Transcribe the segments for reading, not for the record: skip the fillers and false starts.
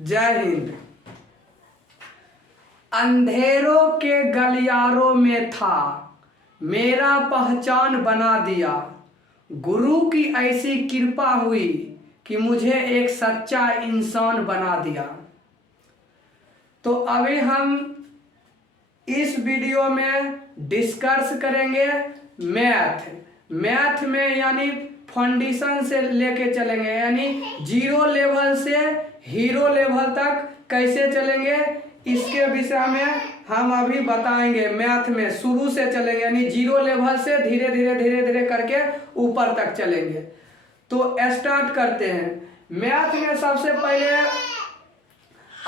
जय हिंद। अंधेरों के गलियारों में था, मेरा पहचान बना दिया। गुरु की ऐसी कृपा हुई कि मुझे एक सच्चा इंसान बना दिया। तो अभी हम इस वीडियो में डिस्कस करेंगे मैथ में, यानी फाउंडेशन से लेके चलेंगे, यानी जीरो लेवल से हीरो लेवल तक कैसे चलेंगे, इसके विषय में हम अभी बताएंगे। मैथ में शुरू से चलेंगे, यानी जीरो लेवल से धीरे धीरे करके ऊपर तक चलेंगे। तो स्टार्ट करते हैं। मैथ में सबसे पहले,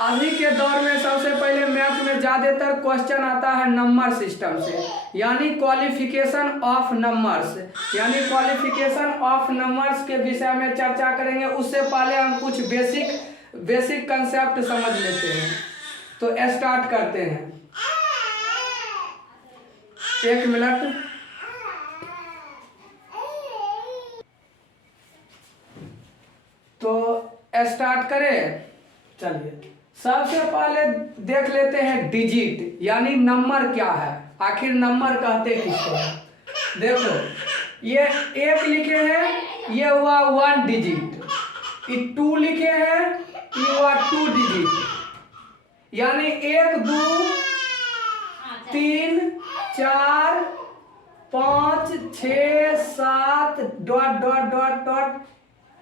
अभी के दौर में सबसे पहले मैथ में ज़्यादातर क्वेश्चन आता है नंबर सिस्टम से, यानी क्वालिफिकेशन ऑफ नंबर्स, यानी क्वालिफिकेशन ऑफ नंबर्स के विषय में चर्चा करेंगे। उससे पहले हम कुछ बेसिक कंसेप्ट समझ लेते हैं। तो स्टार्ट करते हैं। एक मिनट। तो स्टार्ट करें। चलिए, सबसे पहले देख लेते हैं डिजिट, यानी नंबर क्या है, आखिर नंबर कहते किसको है। देखो, ये एक लिखे हैं, ये हुआ 1 डिजिट, ये 2 लिखे हैं, ये हुआ 2 डिजिट, यानी 1 2 3 4 5 6 7 dot dot dot dot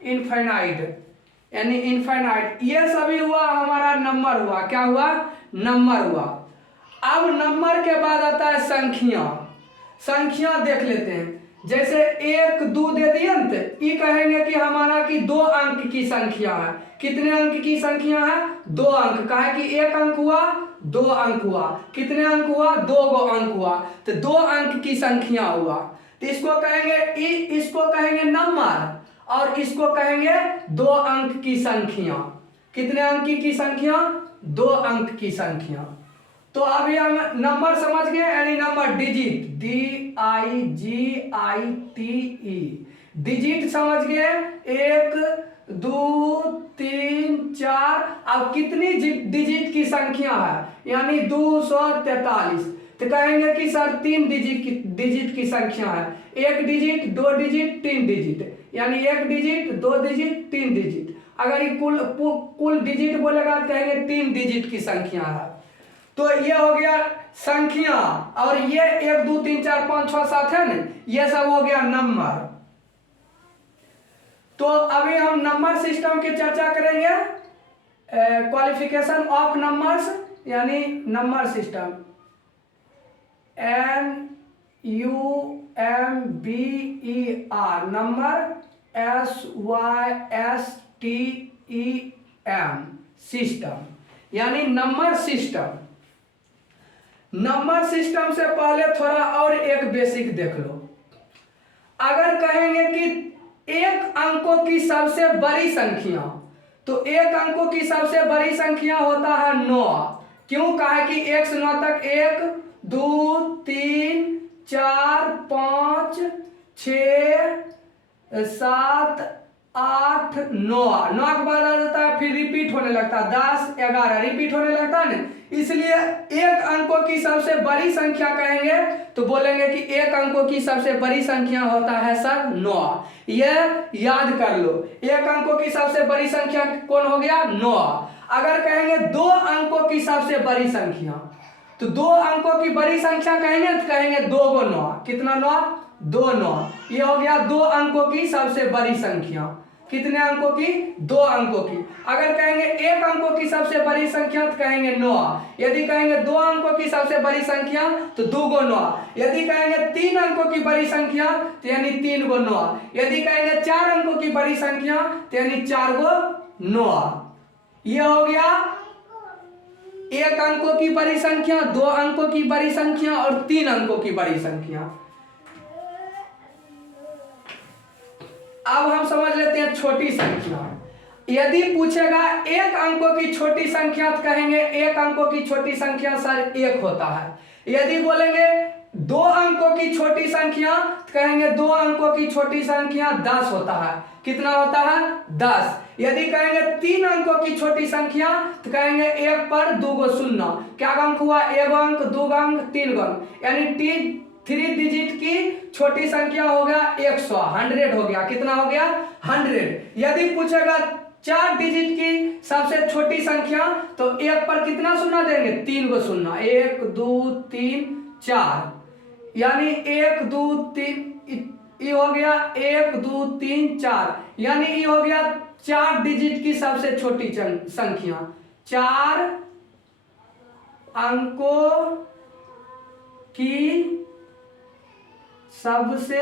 infinite, यानी इनफाइनाइट। ये सभी हुआ हमारा नंबर हुआ। क्या हुआ? नंबर हुआ। अब नंबर के बाद आता है संख्या। संख्या देख लेते हैं। जैसे 1 2 दे दिए न, तो ये कहेंगे कि हमारा की 2 अंक की संख्या है। कितने अंक की संख्या है? 2 अंक का है कि 1 अंक हुआ, 2 अंक हुआ। कितने अंक हुआ? 2 गो अंक हुआ, तो 2 अंक की संख्या हुआ। तो इसको कहेंगे नंबर, और इसको कहेंगे 2 अंक की संख्या। कितने अंक की संख्या? 2 अंक की संख्या। तो अभी हम नंबर समझ गए, यानी नंबर डिजिट, DIGITE, डिजिट समझ गए। 1 2 3 4। अब कितनी डिजिट की संख्या है? यानी 243। तो कहेंगे कि सर 3 डिजिट की संख्या है। 1 डिजिट, 2 डिजिट, 3 डिजिट, यानी 1 डिजिट, 2 डिजिट, 3 डिजिट। अगर ये कुल डिजिट बोलेगा तो कहेंगे 3 डिजिट की संख्या है। तो ये हो गया संख्या, और ये 1 2 3 4 5 6 7 है ना, ये सब हो गया नंबर। तो अभी हम नंबर सिस्टम की चर्चा करेंगे। क्वालिफिकेशन ऑफ नंबर्स, यानी number system, NUMBER, number SYSTEM, system, यानी नंबर सिस्टम। नंबर सिस्टम से पहले थोड़ा और एक बेसिक देख लो। अगर कहेंगे कि एक अंकों की सबसे बड़ी संख्या, तो एक अंकों की सबसे बड़ी संख्या होता है 9। क्यों? कहा कि 1 से 9 तक 1 2 3 4 5 6 7 8 9। 9 के बाद आ जाता है, फिर रिपीट होने लगता है, 10 11 रिपीट होने लगता है ना। इसलिए एक अंकों की सबसे बड़ी संख्या कहेंगे तो बोलेंगे कि एक अंकों की सबसे बड़ी संख्या होता है सर 9। यह याद कर लो, एक अंकों की सबसे बड़ी संख्या कौन हो गया? 9। अगर कहेंगे 2 अंकों की सबसे बड़ी संख्या, तो 2 अंकों की बड़ी संख्या कहेंगे तो कहेंगे 2 गो 9। कितना 9? 2 9। ये हो गया 2 अंकों की सबसे बड़ी संख्या। कितने अंकों की? 2 अंकों की। अगर कहेंगे 1 अंकों की सबसे बड़ी संख्या तो कहेंगे 9। यदि कहेंगे 2 अंकों की सबसे बड़ी संख्या तो 2 गो 9। यदि कहेंगे 3 अंकों की बड़ी संख्या तो यानी 3 गो 9। यदि कहेंगे 4 अंकों की बड़ी संख्या तो यानी 4 गो 9। यह हो गया 1 अंकों की बड़ी संख्या, 2 अंकों की बड़ी संख्या और 3 अंकों की बड़ी संख्या। अब हम समझ लेते हैं छोटी संख्या। यदि पूछेगा 1 अंकों की छोटी संख्या तो कहेंगे 1 अंकों की छोटी संख्या सर 1 होता है। यदि बोलेंगे दो अंकों की छोटी संख्या, कहेंगे दो अंकों की छोटी संख्या 10 होता है। कितना होता है? 10। यदि कहेंगे तीन अंकों की छोटी संख्या तो कहेंगे एक पर दो गो शून्य। क्या अंक हुआ? एक अंक, दो अंक, तीन अंक, यानी थ्री डिजिट की छोटी संख्या हो गया 100, 100 हो गया। कितना हो गया? 100। यदि पूछेगा चार डिजिट की सबसे छोटी संख्या तो एक पर कितना शून्य देंगे? तीन गो शून्य, 1 2 3 4, यानी 1 2 3, ये हो गया 1 2 3 4, यानी ये हो गया चार डिजिट की सबसे छोटी संख्या। चार अंकों की सबसे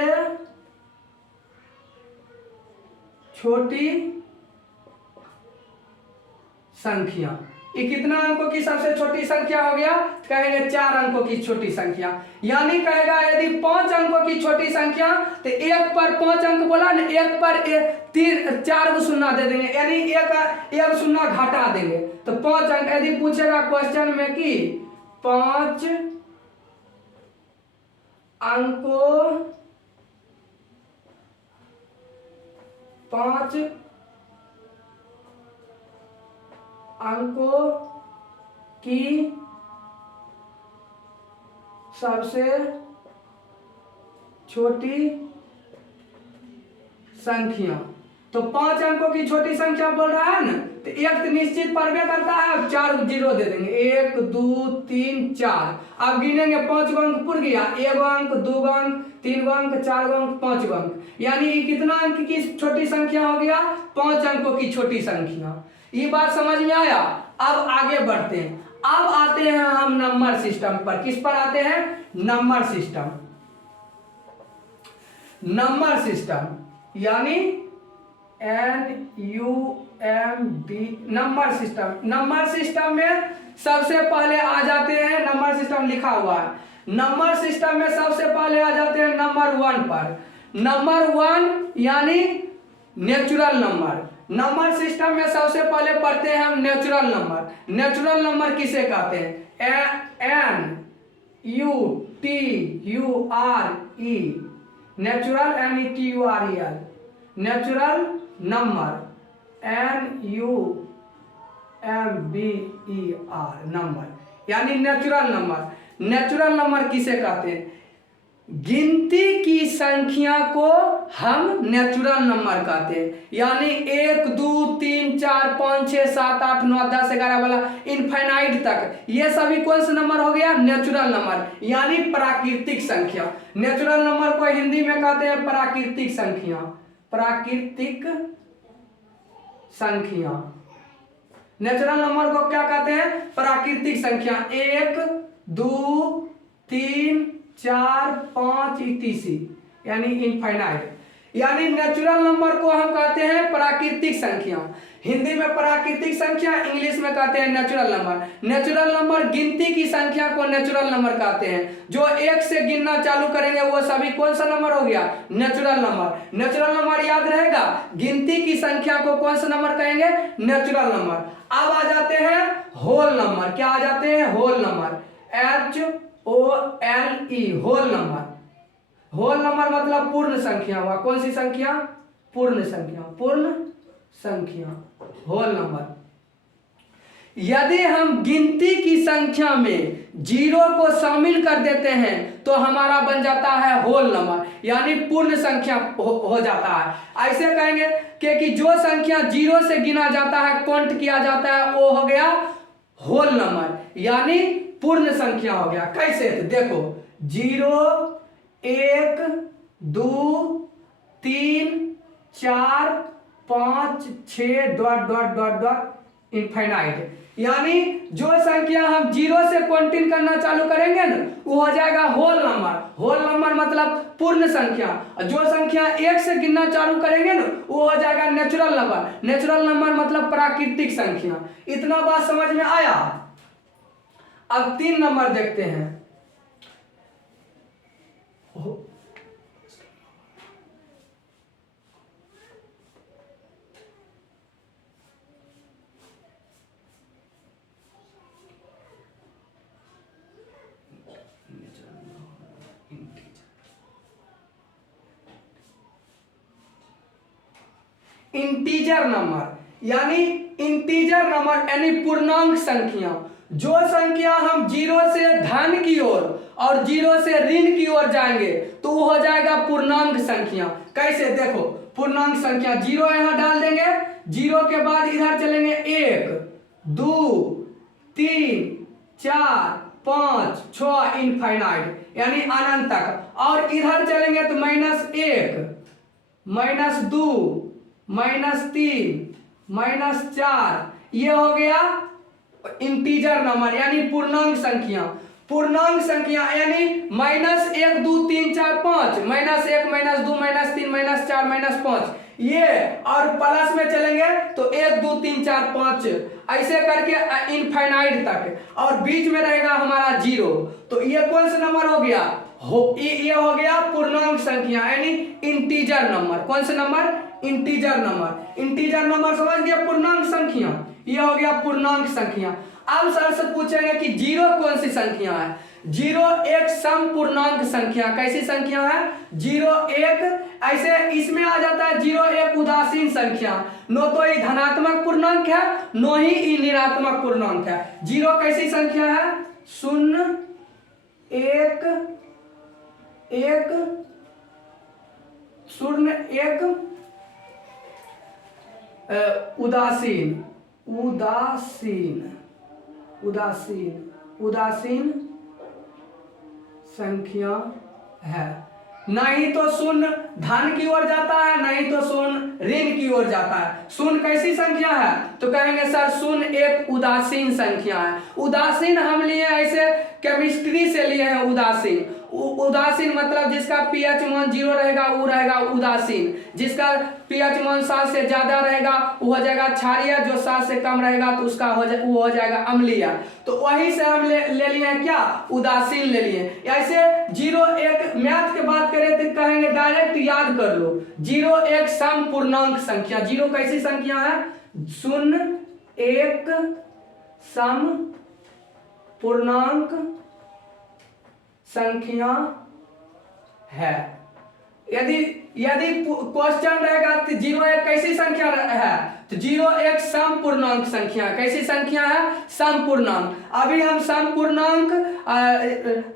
छोटी संख्या। ये कितना अंकों की सबसे छोटी संख्या हो गया? कहेंगे चार अंकों की छोटी संख्या। यानी कहेगा यदि 5 अंकों की छोटी संख्या तो एक पर 5 अंक बोला ना, एक पर तीन 4 को शून्य दे देंगे, यानी एक शून्य घटा देंगे तो 5 अंक। यदि पूछेगा क्वेश्चन में कि 5 अंकों 5 अंकों की सबसे छोटी संख्या, तो 5 अंकों की छोटी संख्या बोल रहा है ना, तो एक तो निश्चित परवे करता है, अब 4 जीरो दे देंगे, 1 2 3 4। अब गिनेंगे 5 अंक पुर गया, 1 अंक, 2 अंक, 3 अंक, 4 अंक, 5 अंक, यानी ये कितना अंक की छोटी संख्या हो गया? 5 अंकों की छोटी संख्या। ये बात समझ में आया? अब आगे बढ़ते हैं। अब आते हैं हम नंबर सिस्टम पर। किस पर आते हैं? Number system. नंबर सिस्टम यानी NUMB, number system. Number system में सबसे पहले आ जाते हैं, नंबर सिस्टम लिखा हुआ है, नंबर सिस्टम में सबसे पहले आ जाते हैं नंबर 1 पर। नंबर 1 यानी नेचुरल नंबर। नंबर सिस्टम में सबसे पहले पढ़ते हैं हम नेचुरल नंबर। नेचुरल नंबर किसे कहते हैं? NUTURE, natural, NETUREL, natural number, NUMBER, number यानी नेचुरल नंबर। नेचुरल नंबर किसे कहते हैं? गिनती की संख्या को हम नेचुरल नंबर कहते हैं, यानी 1 2 3 4 5 6 7 8 9 10 11 वाला इनफाइनाइट तक, ये सभी कौन सा नंबर हो गया? नेचुरल नंबर, यानी प्राकृतिक संख्या। नेचुरल नंबर को हिंदी में कहते हैं प्राकृतिक संख्या। प्राकृतिक संख्या। नेचुरल नंबर को क्या कहते हैं? प्राकृतिक संख्या। 1 2 3 4 5 इत्यादि, यानी इनफाइनाइट, यानी नेचुरल नंबर को हम कहते हैं प्राकृतिक संख्या। हिंदी में प्राकृतिक संख्या, इंग्लिश में कहते हैं नेचुरल नंबर। नेचुरल नंबर गिनती की संख्या को नेचुरल नंबर कहते हैं। जो 1 से गिनना चालू करेंगे वो सभी कौन सा नंबर हो गया? Natural number. नेचुरल नंबर याद रहेगा, गिनती की संख्या को कौन सा नंबर कहेंगे? Natural number. अब आ जाते हैं होल नंबर। क्या आ जाते हैं? Whole number, HOLE, whole number. Whole number मतलब पूर्ण संख्या हुआ। कौन सी संख्या? पूर्ण संख्या। पूर्ण संख्या, होल नंबर। यदि हम गिनती की संख्या में जीरो को शामिल कर देते हैं तो हमारा बन जाता है होल नंबर, यानी पूर्ण संख्या हो जाता है। ऐसे कहेंगे कि जो संख्या जीरो से गिना जाता है, काउंट किया जाता है, वो हो गया होल नंबर, यानी पूर्ण संख्या हो गया। कैसे? तो देखो, 0 1 2 3 4 5 6 dot dot dot dot infinite, यानी जो संख्या हम जीरो से काउंटिंग करना चालू करेंगे ना, वो हो जाएगा होल नंबर। होल नंबर मतलब पूर्ण संख्या। जो संख्या 1 से गिनना चालू करेंगे ना, वो हो जाएगा नेचुरल नंबर। नेचुरल नंबर मतलब प्राकृतिक संख्या। इतना बात समझ में आया? अब 3 नंबर देखते हैं। इंटीजर नंबर यानी इंटीजर नंबर यानी पूर्णांक संख्या। जो संख्या हम जीरो से धन की ओर और जीरो से ऋण की ओर जाएंगे तो वो हो जाएगा पूर्णांक संख्या। कैसे देखो, पूर्णांक संख्या जीरो यहां डाल देंगे, जीरो के बाद इधर चलेंगे 1 2 3 4 5 6 इनफाइनाइट यानी अनंत तक, और इधर चलेंगे तो -1 -2 -3 -4, ये हो गया इंटीजर नंबर यानी पूर्णांक संख्या। पूर्णांक संख्या यानी -1 2 3 4 5 -1 -2 -3 -4 -5 ये, और प्लस में चलेंगे तो 1 2 3 4 5 ऐसे करके इनफाइनाइट तक, और बीच में रहेगा हमारा जीरो। तो ये कौन सा नंबर हो गया? ये हो गया पूर्णांक संख्या यानी इंटीजर नंबर। कौन सा number? Integer number. Integer number समझ गया, पूर्णांक संख्या, ये हो गया पूर्णांक संख्या। अब सर से पूछेंगे कि जीरो कौन सी संख्या है? जीरो एक समपूर्णांक संख्या। कैसी संख्या है? जीरो एक, ऐसे इसमें आ जाता है जीरो एक उदासीन संख्या। नो तो ये धनात्मक पूर्णांक है, नो ही ये ऋणात्मक पूर्णांक है। जीरो कैसी संख्या है? शून्य एक एक शून्य एक उदासीन उदासीन उदासीन उदासीन संख्या है। नहीं तो शून्य धन की ओर जाता है, नहीं तो शून्य ऋण की ओर जाता है। शून्य कैसी संख्या है? तो कहेंगे सर शून्य एक उदासीन संख्या है। उदासीन हम लिए ऐसे केमिस्ट्री से लिए हैं उदासीन। उदासीन मतलब जिसका पीएच मान 0 रहेगा वो रहेगा उदासीन, जिसका पीएच मान 7 से ज्यादा रहेगा वो हो जाएगा क्षारीय, जो 7 से कम रहेगा तो उसका वो हो जाएगा अम्लीय। तो वहीं से हम ले लिए हैं क्या? उदासीन ले लिए। ऐसे जीरो एक मैथ की बात करें तो कहेंगे डायरेक्ट याद कर लो, जीरो एक समपूर्णांक संख्या। जीरो कैसी संख्या है? शून्य एक सम पूर्णांक संख्या है। यदि क्वेश्चन रहेगा तो जीरो एक कैसी संख्या है? तो जीरो एक समपूर्णांक संख्या। कैसी संख्या है? समपूर्णांक। अभी हम समपूर्णांक,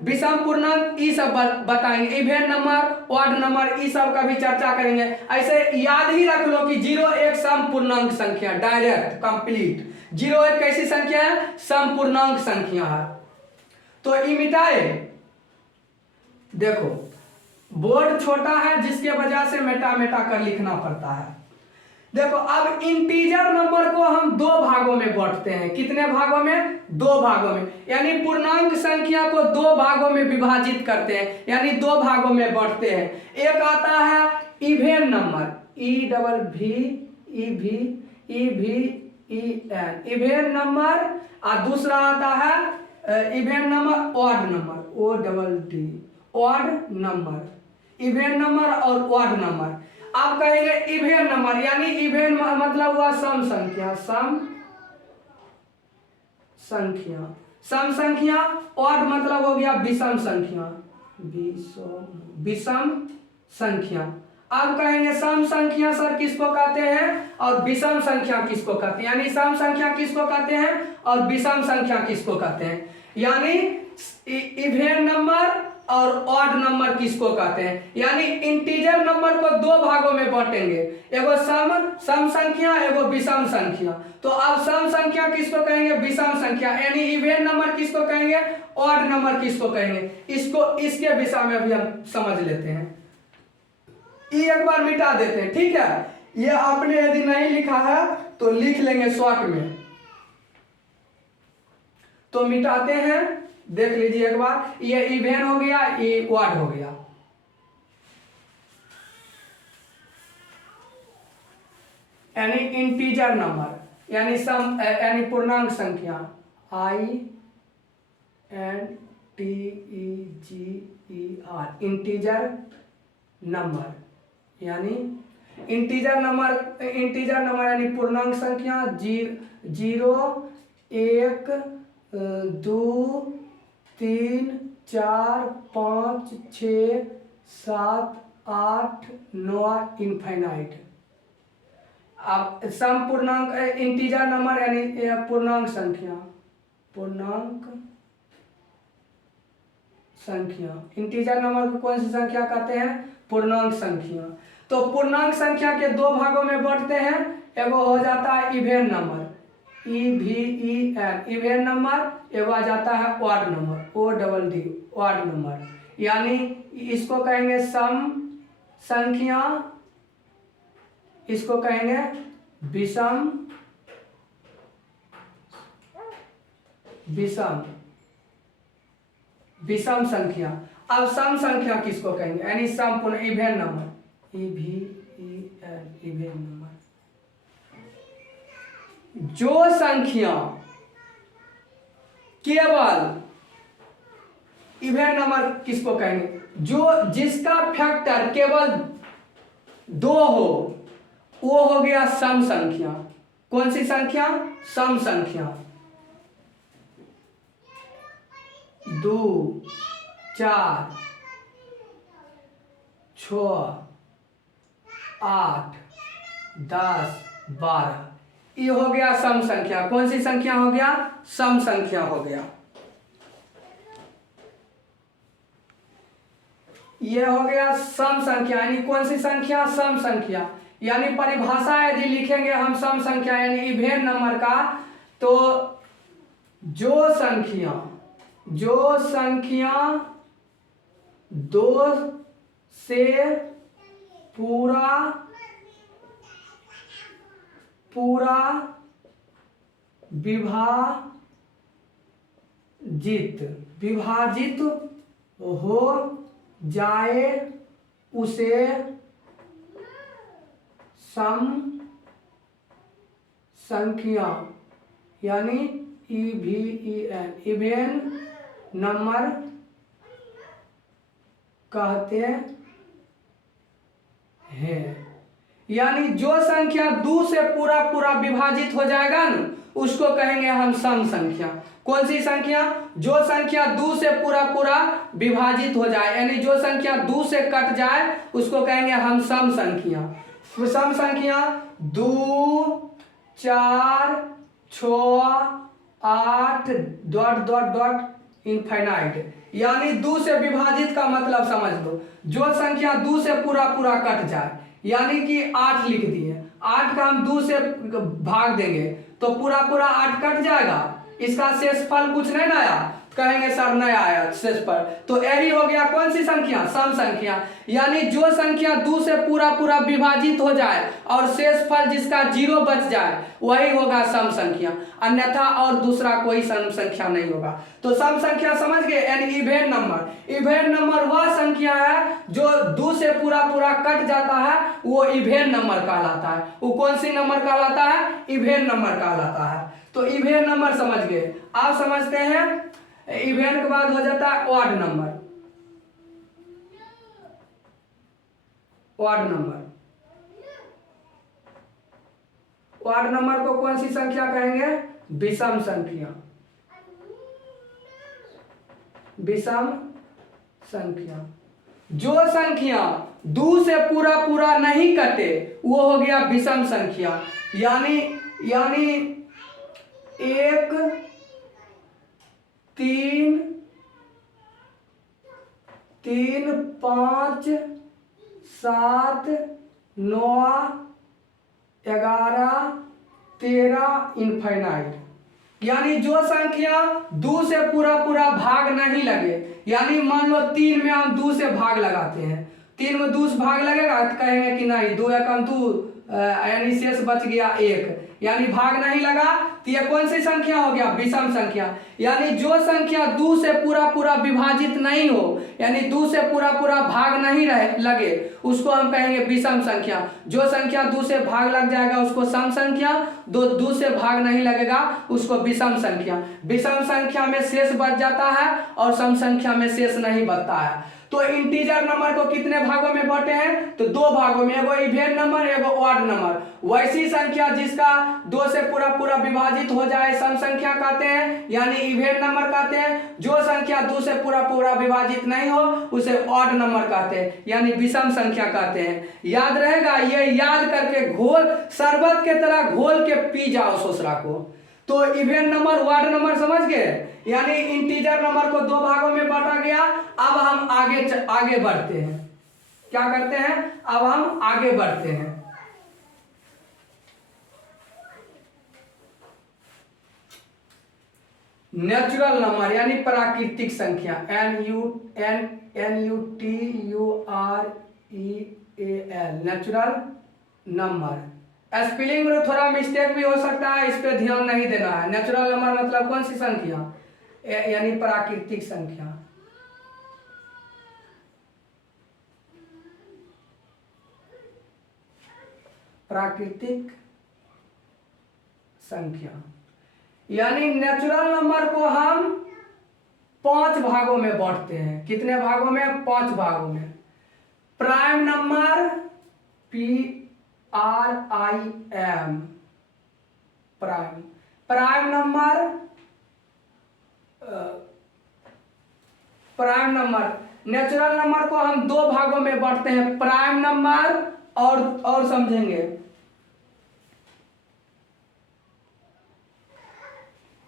विषम पूर्णांक ये सब बताएंगे, इवेन नंबर, ऑड नंबर, ये सब का भी चर्चा करेंगे। ऐसे याद ही रख लो कि जीरो एक समपूर्णांक संख्या, डायरेक्ट कंप्लीट। जीरो एक कैसी संख्या है? समपूर्णांक संख्या है। तो ये मिटाए, देखो बोर्ड छोटा है जिसके वजह से मेटा कर लिखना पड़ता है। देखो अब इंटीजर नंबर को हम दो भागों में बांटते हैं। कितने भागों में? दो भागों में, यानी पूर्णांक संख्या को दो भागों में विभाजित करते हैं, यानी दो भागों में बांटते हैं। एक आता है even number, EVEN even number, और दूसरा आता है even number, odd number, ODD odd number. Even number और ऑड नंबर। आप कहेंगे इवेन नंबर, यानी इवेन मतलब हुआ सम संख्या, सम संख्या, सम संख्या। ऑड मतलब हो गया विषम संख्या, विषम संख्या। अब कहेंगे सम संख्या सर किसको कहते हैं और विषम संख्या किसको कहते हैं, यानी सम संख्या किसको कहते हैं और विषम संख्या किसको कहते हैं, यानी इवेन नंबर और ऑड नंबर किसको कहते हैं। यानी इंटीजर नंबर को दो भागों में बांटेंगे, एगो सम संख्या, एगो विषम संख्या। तो अब सम संख्या किसको कहेंगे? विषम संख्या। यानी इवेन नंबर किसको कहेंगे? ऑड नंबर किसको कहेंगे? इसको इसके विषय में भी हम समझ लेते हैं। ये एक बार मिटा देते हैं, ठीक है। ये आपने यदि नहीं लिखा है तो लिख लेंगे शॉर्ट में। तो मिटाते हैं, देख लीजिए एक बार। ये इवेन हो गया, ये ऑड हो गया। यानी इंटीजर नंबर, यानी सम, यानी पूर्णांक संख्या, INTEGER, इंटीजर नंबर। यानी इंटीजर नंबर यानी पूर्णांक संख्या। 0 1 2 3 4 5 6 7 8 9 इनफाइनाइट। अब सम पूर्णांक इंटीजर नंबर यानी पूर्णांक संख्या, पूर्णांक संख्या, इंटीजर नंबर को कौन सी संख्या कहते हैं? पूर्णांक संख्या। तो पूर्णांक संख्या के दो भागों में बांटते हैं, एगो हो जाता है even number, EVEN even number, एगो आ जाता है odd number, ODD odd number, यानी इसको कहेंगे सम संख्या, इसको कहेंगे विषम विषम विषम संख्या। अब सम संख्या किसको कहेंगे? यानी सम पूर्ण even number, EVEN even number. जो संख्या केवल इवेन नंबर किसको कहेंगे? जो जिसका फैक्टर केवल 2 हो, वो हो गया सम संख्या। कौन सी संख्या? सम संख्या। 2, 4, 6, 8, 10, 12, ये हो गया सम संख्या। कौन सी संख्या हो गया? सम संख्या हो गया। ये हो गया सम संख्या, यानी कौन सी संख्या? सम संख्या। यानी परिभाषा यदि लिखेंगे हम सम संख्या यानी इवेन नंबर का, तो जो संख्या 2 से पूरा विभाजित हो जाए उसे सम संख्या यानी EVEN इवेन नंबर कहते हैं। यानी जो संख्या 2 से पूरा विभाजित हो जाएगा ना, उसको कहेंगे हम सम संख्या। कौन सी संख्या? जो संख्या 2 से पूरा विभाजित हो जाए, यानी जो संख्या 2 से कट जाए उसको कहेंगे हम सम संख्या। सम संख्या 2, 4, 6, 8 ... इनफाइनाइट, यानी 2 से विभाजित का मतलब समझ लो, जो संख्या 2 से पूरा कट जाए, यानी कि 8 लिख दिए, 8 का हम 2 से भाग देंगे तो पूरा 8 कट जाएगा, इसका शेषफल कुछ नहीं ना आया, कहेंगे सर नहीं आया शेषफल। तो यही हो गया कौन सी संख्या? सम संख्या। यानी जो संख्या 2 से पूरा विभाजित हो जाए और शेषफल जिसका 0 बच जाए वही होगा सम संख्या, अन्यथा और दूसरा कोई सम संख्या नहीं होगा। तो सम संख्या समझ गए, यानी इवेन नंबर। इवेन नंबर वह संख्या है जो 2 से पूरा कट जाता है, वो इवेन नंबर कहलाता है। वो कौन सी नंबर कहलाता है? इवेन नंबर कहलाता है। तो इवेन नंबर समझ गए। आप समझते हैं इवेन के बाद हो जाता है ऑड नंबर। ऑड नंबर को कौन सी संख्या कहेंगे? विषम संख्या। विषम संख्या। जो संख्या 2 से पूरा नहीं कटे वो हो गया विषम संख्या। यानी 1, 3, 5, 7, 9, 11, 13 इनफाइनाइट। यानी जो संख्या 2 से पूरा भाग नहीं लगे, यानी मान लो 3 में हम 2 से भाग लगाते हैं, 3 में 2 से भाग लगेगा तो कहेंगे कि नहीं 2 एकम 2, यानी शेष बच गया 1, यानी भाग नहीं लगा, तो ये कौन सी संख्या हो गया? विषम संख्या। यानी जो संख्या 2 से पूरा विभाजित नहीं हो, यानी 2 से पूरा भाग नहीं लगे, उसको हम कहेंगे विषम संख्या। जो संख्या 2 से भाग लग जाएगा उसको सम संख्या, 2 से भाग नहीं लगेगा उसको विषम संख्या। विषम संख्या में शेष बच जाता है और सम संख्या में शेष नहीं बचता है। तो इंटीजर नंबर को कितने भागों में बांटे हैं? तो दो भागों में, एगो इवेन नंबर, एगो ऑड नंबर। वैसी संख्या जिसका दो से पूरा पूरा विभाजित हो जाए सम संख्या कहते हैं, यानी इवेन नंबर कहते हैं। जो संख्या दो से पूरा पूरा विभाजित नहीं हो उसे ऑड नंबर कहते हैं, यानी विषम संख्या कहते हैं। याद रहेगा, ये याद करके घोल शरबत के तरह घोल के पी जाओ सोसरा को। तो इवेन नंबर, ऑड नंबर समझ गए, यानी इंटीजर नंबर को दो भागों में बांटा गया। अब हम आगे बढ़ते हैं, क्या करते हैं? अब हम आगे बढ़ते हैं। नेचुरल नंबर यानी प्राकृतिक संख्या, NUTUREAL, नेचुरल नंबर। स्पेलिंग में थोड़ा मिस्टेक भी हो सकता है, इस पे ध्यान नहीं देना है। नेचुरल नंबर मतलब कौन सी संख्या? यानी प्राकृतिक संख्या। प्राकृतिक संख्या यानी नेचुरल नंबर को हम 5 भागों में बांटते हैं। कितने भागों में? 5 भागों में। Prime number, PRIM, prime number. Natural number को हम 2 भागों में बांटते हैं, प्राइम नंबर और समझेंगे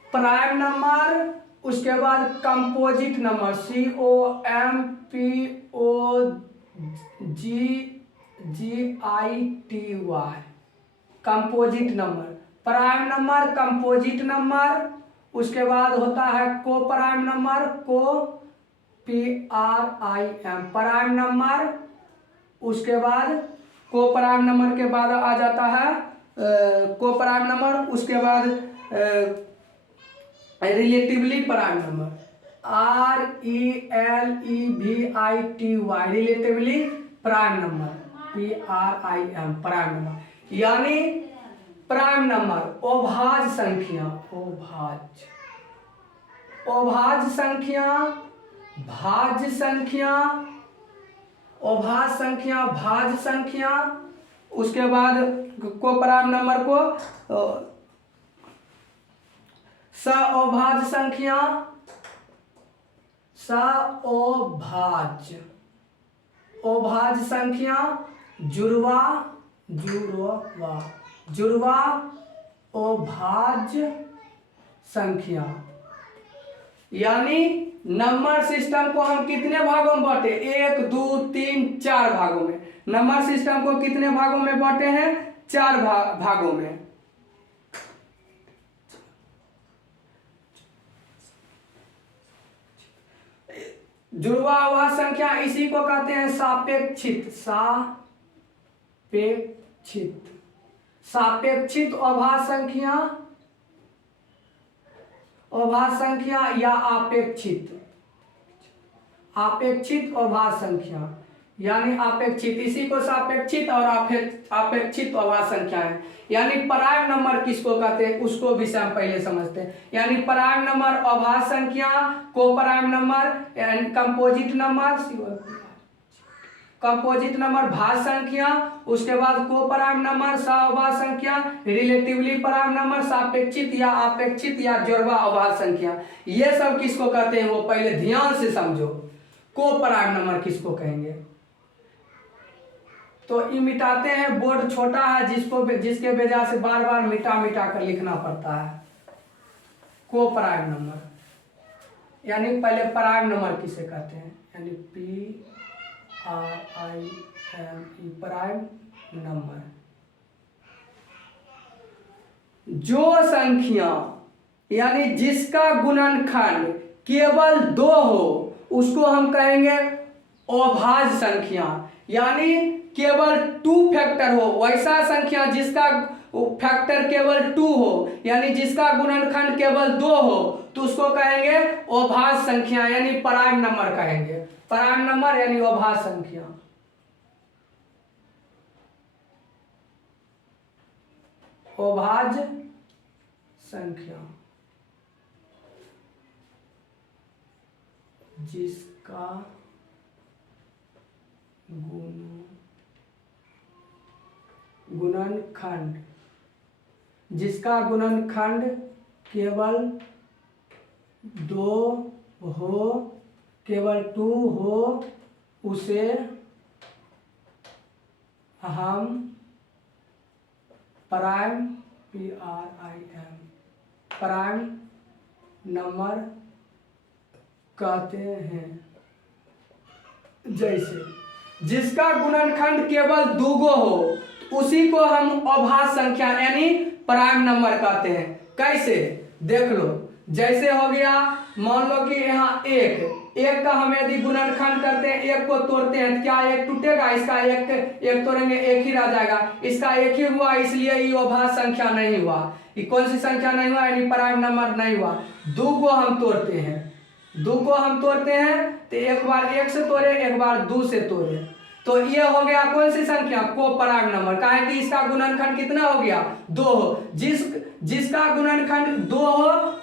प्राइम नंबर, उसके बाद composite number, COMPOSITY, composite number. Prime number, composite number, उसके बाद होता है को prime number, PRIM, prime number. उसके बाद को प्राइम नंबर के बाद आ जाता है को प्राइम नंबर, उसके बाद relatively prime number, RELEVITY, relatively prime number, PRIM, prime number. यानी प्राइम नंबर अभाज्य संख्या, अभाज्य संख्या, भाज्य संख्या, अभाज्य संख्या, भाज्य संख्या। उसके बाद को प्राइम नंबर को सअभाज्य संख्या, अभाज्य संख्या, जुड़वा अभाज्य संख्या। यानी नंबर सिस्टम को हम कितने भागों में बांटे? 1 2 3 4 भागों में। नंबर सिस्टम को कितने भागों में बांटे हैं? 4 भागों में। जुड़वा अभाज्य संख्या इसी को कहते हैं सापेक्षित अभाज्य संख्या या अपेक्षित अभाज्य संख्या, यानी अपेक्षित, इसी को सापेक्षित और अपेक्षित अभाज्य संख्या है। यानी प्राइम नंबर किसको कहते हैं उसको भी हम पहले समझते हैं। यानी प्राइम नंबर अभाज्य संख्या, को प्राइम नंबर, कंपोजिट नंबर भाज्य संख्या, उसके बाद को प्राइम नंबर सअभाज्य संख्या, रिलेटिवली प्राइम नंबर सापेक्षित या अपेक्षित या जुड़वा अभाज्य संख्या। ये सब किसको कहते हैं वो पहले ध्यान से समझो। को प्राइम नंबर किसको कहेंगे? तो ये मिटाते हैं, बोर्ड छोटा है जिसके वजह से बार बार मिटा कर लिखना पड़ता है। को प्राइम नंबर यानी पहले प्राइम नंबर किसे कहते हैं? यानी PRIME, प्राइम नंबर। जो संख्या यानी जिसका गुणनखंड केवल 2 हो उसको हम कहेंगे अभाज्य संख्या, यानी केवल 2 फैक्टर हो। वैसा संख्या जिसका फैक्टर केवल 2 हो, यानी जिसका गुणनखंड केवल 2 हो, तो उसको कहेंगे अभाज्य संख्या, यानी प्राइम नंबर कहेंगे। प्राइम नंबर यानी अभाज्य संख्या। अभाज्य संख्या जिसका गुणनखंड, जिसका गुणनखंड केवल 2 हो, केवल 2 हो, उसे हम प्राइम प्राइम नंबर कहते हैं। जैसे जिसका गुणनखंड केवल 2 हो, उसी को हम अभाज्य संख्या यानी प्राइम नंबर कहते हैं। कैसे देख लो, जैसे हो गया, मान लो कि यहाँ एक का हम यदि गुणनखंड करते हैं, एक को तोड़ते हैं, क्या एक टूटेगा? इसका एक तोड़ेंगे, एक ही रह जाएगा। इसका एक ही हुआ, इसलिए ये अभाज्य संख्या नहीं हुआ। ये कौन सी संख्या नहीं हुआ? यानी प्राइम नंबर नहीं हुआ। 2 को हम तोड़ते हैं, 2 को हम तोड़ते हैं तो एक बार 1 से तोड़े, एक बार 2 से तोड़े, तो ये हो गया कौन सी संख्या? को प्राइम नंबर। कहा है कि इसका गुणनखंड कितना हो गया? 2 हो। जिसका गुणनखंड 2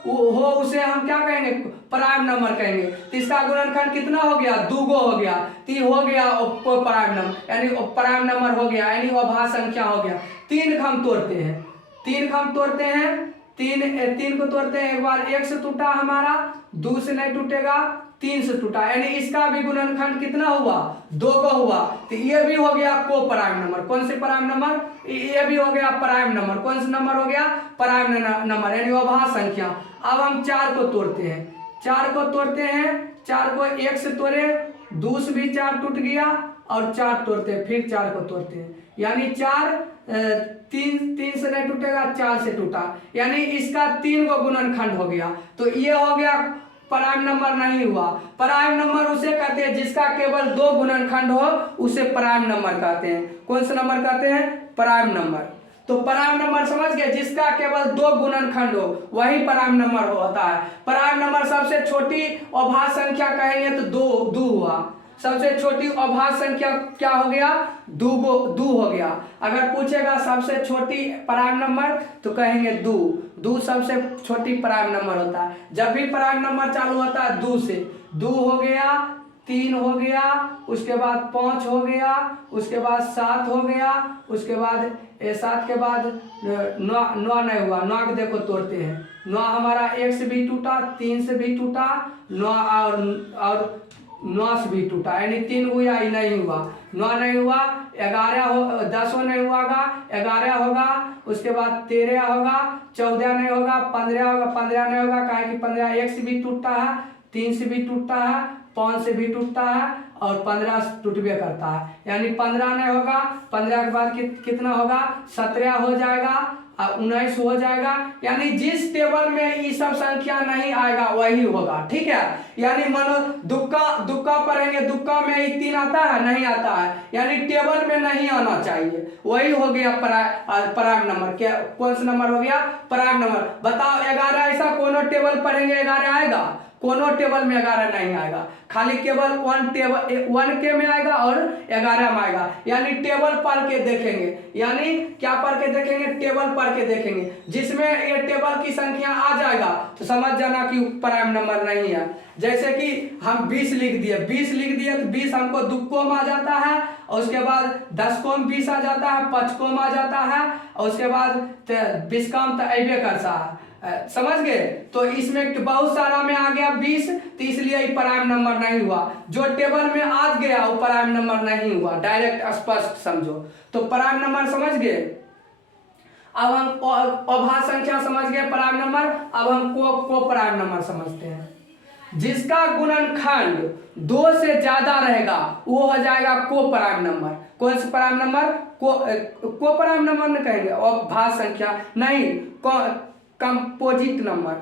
हो उसे हम क्या कहेंगे? प्राइम नंबर कहेंगे। तो इसका गुणनखंड कितना हो गया? 2 हो गया, तो हो गया को प्राइम नंबर, यानी प्राइम नंबर हो गया, यानी अभाज्य संख्या हो गया। 3 का हम तोड़ते हैं, 3 का हम तोड़ते हैं, 3 को तोड़ते हैं, एक बार 1 से टूटा हमारा, 2 से नहीं टूटेगा, 3 से टूटा, यानी इसका भी गुणनखंड कितना हुआ? 2 का हुआ। तो ये भी हो गया को प्राइम नंबर। कौन से प्राइम नंबर? ये भी हो गया प्राइम नंबर। कौन सा नंबर हो गया? प्राइम नंबर, यानी अभाज्य संख्या। अब हम 4 को तोड़ते हैं, 4 को तोड़ते हैं, 4 को 1 से तोड़े, 2 से भी 4 टूट गया, और 4 तोड़ते हैं, फिर 4 को तोड़ते हैं, यानी 3 से नहीं टूटेगा, 4 से टूटा, यानी इसका 3 को गुणनखंड हो गया। तो ये हो गया प्राइम नंबर नहीं हुआ। प्राइम नंबर उसे कहते हैं जिसका केवल 2 गुणनखंड हो, उसे प्राइम नंबर कहते हैं। कौन सा नंबर कहते हैं? Prime number. तो प्राइम नंबर समझ गए, जिसका केवल 2 गुणनखंड हो वही प्राइम नंबर होता है। प्राइम नंबर सबसे छोटी अभाज्य संख्या कहेंगे तो 2 हुआ। सबसे छोटी अभाज्य संख्या क्या हो गया? 2 हो गया। अगर पूछेगा सबसे छोटी प्राइम नंबर तो कहेंगे 2 सबसे छोटी प्राइम नंबर होता है। जब भी प्राइम नंबर चालू होता है 2 से, 2 हो गया, 3 हो गया, उसके बाद 5 हो गया, उसके बाद 7 हो गया, उसके बाद 7 के बाद 9 नहीं हुआ, 9 को देखो तोड़ते हैं, 9 हमारा 1 से भी टूटा, 3 से भी टूटा, 9 और 9 से भी टूटा, यानी 3 हुआ ही नहीं हुआ, 9 नहीं हुआ, 11 हो, 10 नहीं हुआ, 11 होगा, उसके बाद 13 होगा, 14 नहीं होगा, 15 होगा, 15 नहीं होगा, काहे कि 15 1 से भी टूटता है, 3 से भी टूटता है, 5 से भी टूटता है, और 15 टूटबे करता है, यानी 15 नहीं होगा। 15 के बाद कितना होगा? 17 हो जाएगा, 19 हो जाएगा, यानी जिस टेबल में ये सब संख्या नहीं आएगा वही होगा। ठीक है, यानी मानो दुक्का पढ़ेंगे, दुक्का में ये 3 आता है, नहीं आता है, यानी टेबल में नहीं आना चाहिए, वही हो गया प्राइम नंबर। क्या कौन सा नंबर हो गया? Prime number. बताओ 11 ऐसा कोनो टेबल पढ़ेंगे 11 आएगा? कोनो टेबल में 11 नहीं आएगा, खाली केवल 1 के में आएगा और 11 में आएगा, यानी टेबल पढ़ के देखेंगे। यानी क्या पढ़ के देखेंगे? टेबल पढ़ के देखेंगे, जिसमें ये टेबल की संख्या आ जाएगा तो समझ जाना कि प्राइम नंबर नहीं है। जैसे कि हम 20 लिख दिए, 20 लिख दिए तो 20 हमको दुक्कों में आ जाता है, और उसके बाद 10 को 20 आ जाता है, 5 को आ जाता है, और उसके बाद 20 का तो अबे करता है। समझ गए? तो इसमें बहुत सारा में आ गया 20, तो इसलिए ये प्राइम नंबर नहीं हुआ। जो टेबल में आ गया वो प्राइम नंबर नहीं हुआ, डायरेक्ट स्पष्ट समझो। तो प्राइम नंबर समझ गए। अब हम अभाज्य संख्या समझ गए, प्राइम नंबर। अब हम को प्राइम नंबर समझते हैं। जिसका गुणनखंड 2 से ज्यादा रहेगा वो हो जाएगा को प्राइम नंबर। कौन सा प्राइम नंबर? को प्राइम नंबर न कहेंगे, अभाज्य संख्या नहीं, कंपोजिट नंबर,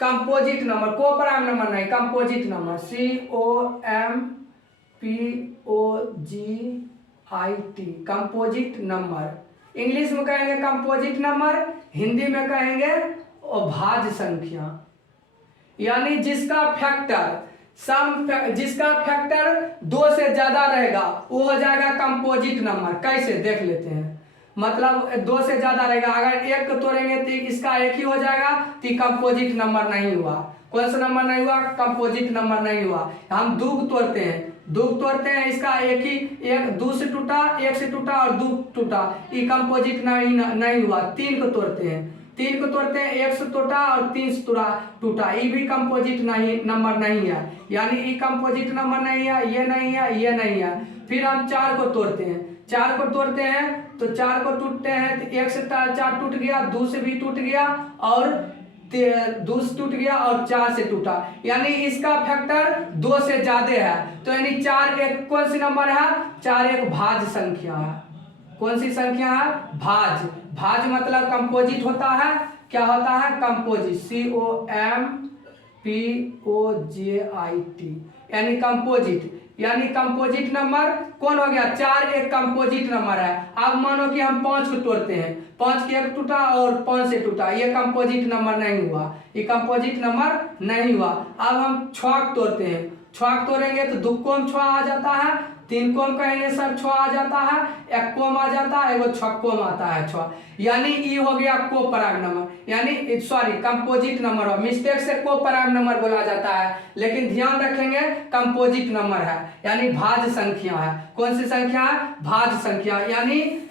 कंपोजिट नंबर, को प्राइम नंबर नहीं, composite number, COMPOGIT, composite number. English में कहेंगे कंपोजिट नंबर, हिंदी में कहेंगे अभाज्य संख्या, यानी जिसका फैक्टर 2 से ज्यादा रहेगा वो हो जाएगा कंपोजिट नंबर। कैसे देख लेते हैं, मतलब 2 से ज्यादा रहेगा, अगर 1 को तोड़ेंगे तो इसका 1 ही हो जाएगा, तो कंपोजिट नंबर नहीं हुआ। कौन सा नंबर नहीं हुआ? कंपोजिट नंबर नहीं हुआ। हम दूग तोड़ते हैं, इसका एक दो से टूटा, एक से टूटा और दो टूटा, ये कंपोजिट नहीं हुआ। तीन को तोड़ते हैं, एक से टूटा और तीन से टूटा, ये भी कंपोजिट नंबर नहीं है, यानी ये कंपोजिट नंबर नहीं है, ये नहीं है, ये नहीं है। फिर हम चार को तोड़ते हैं, तो चार को टूटते हैं, तो एक से चार टूट गया, दो से भी टूट गया और दो से टूट गया और चार से टूटा, यानी इसका फैक्टर दो से ज्यादा है। तो यानी चार एक कौन सी नंबर है? चार एक भाज्य संख्या है। कौन सी संख्या है? भाज्य मतलब कंपोजिट होता है। क्या होता है? कंपोजिट, COMPOZIT, यानी कंपोजिट नंबर कौन हो गया? चार एक कंपोजिट नंबर है। अब मानो कि हम पांच को तोड़ते हैं, पांच के एक टूटा और पांच से टूटा, ये कंपोजिट नंबर नहीं हुआ, अब हम छह तोड़ते हैं, छह तोड़ेंगे तो दो कोम छह आ जाता है, तीन कोम कहेंगे सर छह आ जाता है, एक कोम आ जाता है, एगो छह कोम आता है छह, यानी ये हो गया कोपराग नंबर, यानी सॉरी कंपोजिट नंबर। मिस्टेक से कोपराग नंबर बोला जाता है, लेकिन ध्यान रखेंगे कंपोजिट नंबर है, यानी भाज्य संख्या है। कौन सी संख्या है? भाज्य संख्या,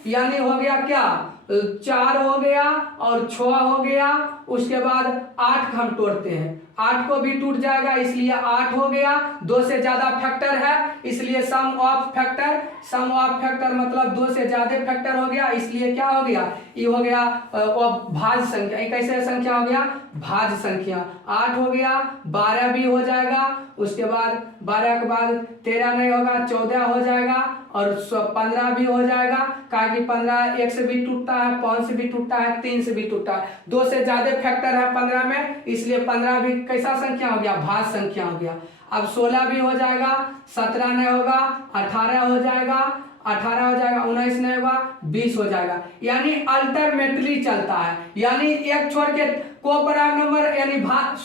यानी हो गया क्या? चार हो गया और छह हो गया, उसके बाद आठ हम तोड़ते हैं, आठ को भी टूट जाएगा, इसलिए आठ हो गया। दो से ज्यादा फैक्टर है, इसलिए सम ऑफ फैक्टर मतलब दो से ज्यादा फैक्टर हो गया, इसलिए क्या हो गया? ये हो गया भाज्य संख्या। ये कैसे संख्या हो गया? भाज्य संख्या। 8 हो गया, 12 भी हो जाएगा, उसके बाद 12 के बाद 13 नहीं होगा, 14 हो जाएगा और 15 भी हो जाएगा, कहा कि 15 एक से भी टूटता है, 5 से भी टूटता है, 3 से भी टूटता है, दो से ज्यादा फैक्टर है 15 में, इसलिए 15 भी कैसा संख्या हो गया? भाज्य संख्या हो गया। अब 16 भी हो जाएगा, 17 नहीं होगा, 18 हो जाएगा, 19 नहीं होगा, 20 हो जाएगा, यानी अल्टरनेटली चलता है, यानी एक छोड़ के कोपराग नंबर यानी भाज्य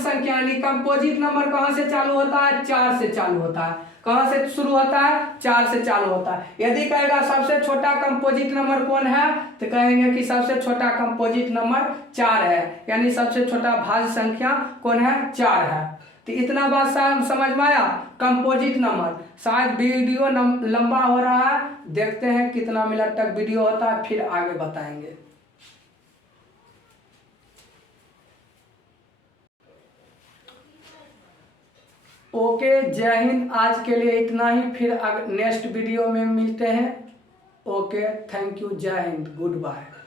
संख्या यानी कंपोजिट नंबर कहां से चालू होता है? 4 से चालू होता है। कहां से शुरू होता है? 4 से चालू होता है। यदि कहेगा सबसे छोटा कंपोजिट नंबर कौन है, तो कहेंगे कि सबसे छोटा कंपोजिट नंबर 4 है, यानी सबसे छोटा भाज्य संख्या कौन है? 4 है। तो इतना बात समझ में आया कंपोजिट नंबर। शायद वीडियो लंबा हो रहा है, देखते हैं कितना मिनट तक वीडियो होता है, फिर आगे बताएंगे। ओके, जय हिंद। आज के लिए इतना ही, फिर नेक्स्ट वीडियो में मिलते हैं। ओके, थैंक यू, जय हिंद, गुड बाय।